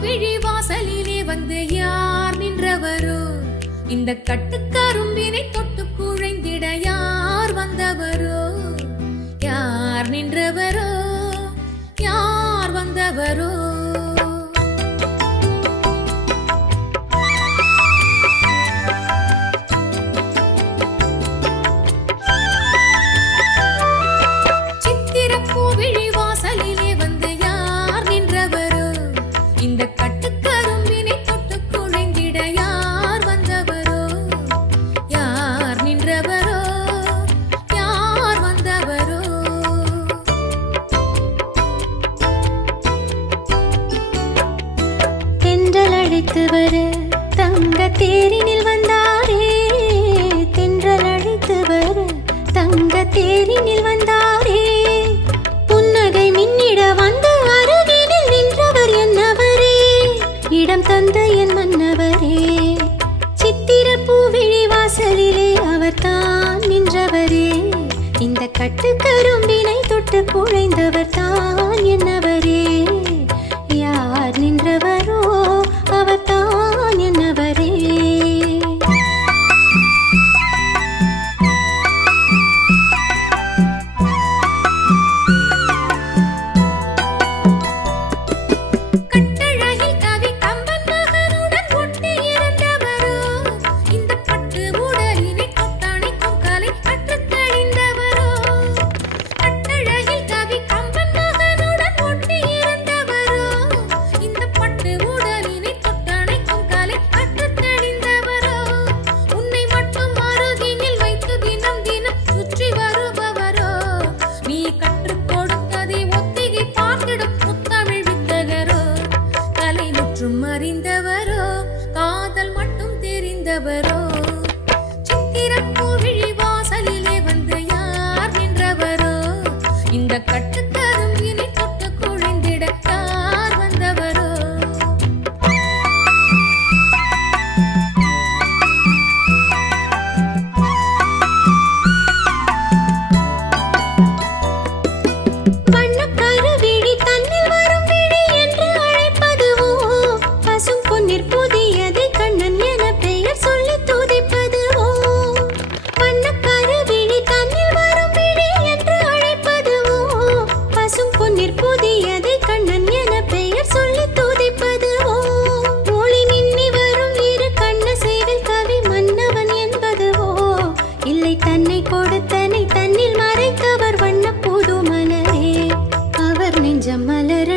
பூவிழி வாசலிலே வந்து யார் நின்றவரோ இந்த கட்டுக்கரும்பினை தொட்டு குழைந்திட யார் வந்தவரோ யார் நின்றவரோ யார் வந்தவரோ தங்க தேரினில் வந்தாரே தென்றல் அழைத்து வர தங்க தேரினில் வந்தாரே புன்னகை மின்னிட வந்து அருகினில் நின்றவர் என்னவரே இடம் தந்த என் மன்னவரே சித்திர பூவிழி வாசலிலே அவர் தான் நின்றவரே இந்த கட்டுக்கரும்பினை தொட்டு குழைந்தவர் தான் என்னவரே யார் நின்றவரோ அவர் தான் என்னவரே கட்டழகில் கவி கம்பன் மகனுடன் ஒட்டி இருந்தவரோ இந்த பட்டு உடலினை கொத்தணிக்கும் கலை கற்றுத் தெளிந்தவரோ கட்டழகில் கவி கம்பன் மகனுடன் ஒட்டி இருந்தவரோ இந்த பட்டு உடலினை தொட்டணைக்கும் கலை கற்றுத் தெளிந்தவரோ உன்னை மட்டும் அருகினில் வைத்து தினம் தினம் சுற்றி வருபவரோ நீ கற்றுக் கொடுத்ததை ஒத்திகை பார்த்திடும் முத்தமிழ் வித்தகரோ கலை முற்றும் அறிந்தவரோ காதல் மட்டும் தெரிந்தவரோ சித்திரப் பூவிழி வாசலிலே வந்து யார் நின்றவரோ இந்த கட்டுக்கரும்பினை தொட்டு குழைந்திட யார் வந்தவரோ வண்ணக்கருவிழி தன்னில் வரும் விழி என்று அழைப்பதுவோ பசும் பொன்னிற் புதியதை கண்ணன் என பெயர் சொல்லி துதிப்பதுவோ வண்ணக்கருவிழி தன்னில் வரும் விழி என்று அழைப்பதுவோ பசும் பொன்னிற் புதியதை கண்ணன் என பெயர் சொல்லி துதிப்பதுவோ ஒளி மின்னி வரும் இரு கண்ண சேவில் கவி மன்னவன் என்பதுவோ இல்லை தன்னை கொடுத்தனை தன்னில் மறைத்தவர் வண்ண புது மலரே அவர் நெஞ்சம் மலர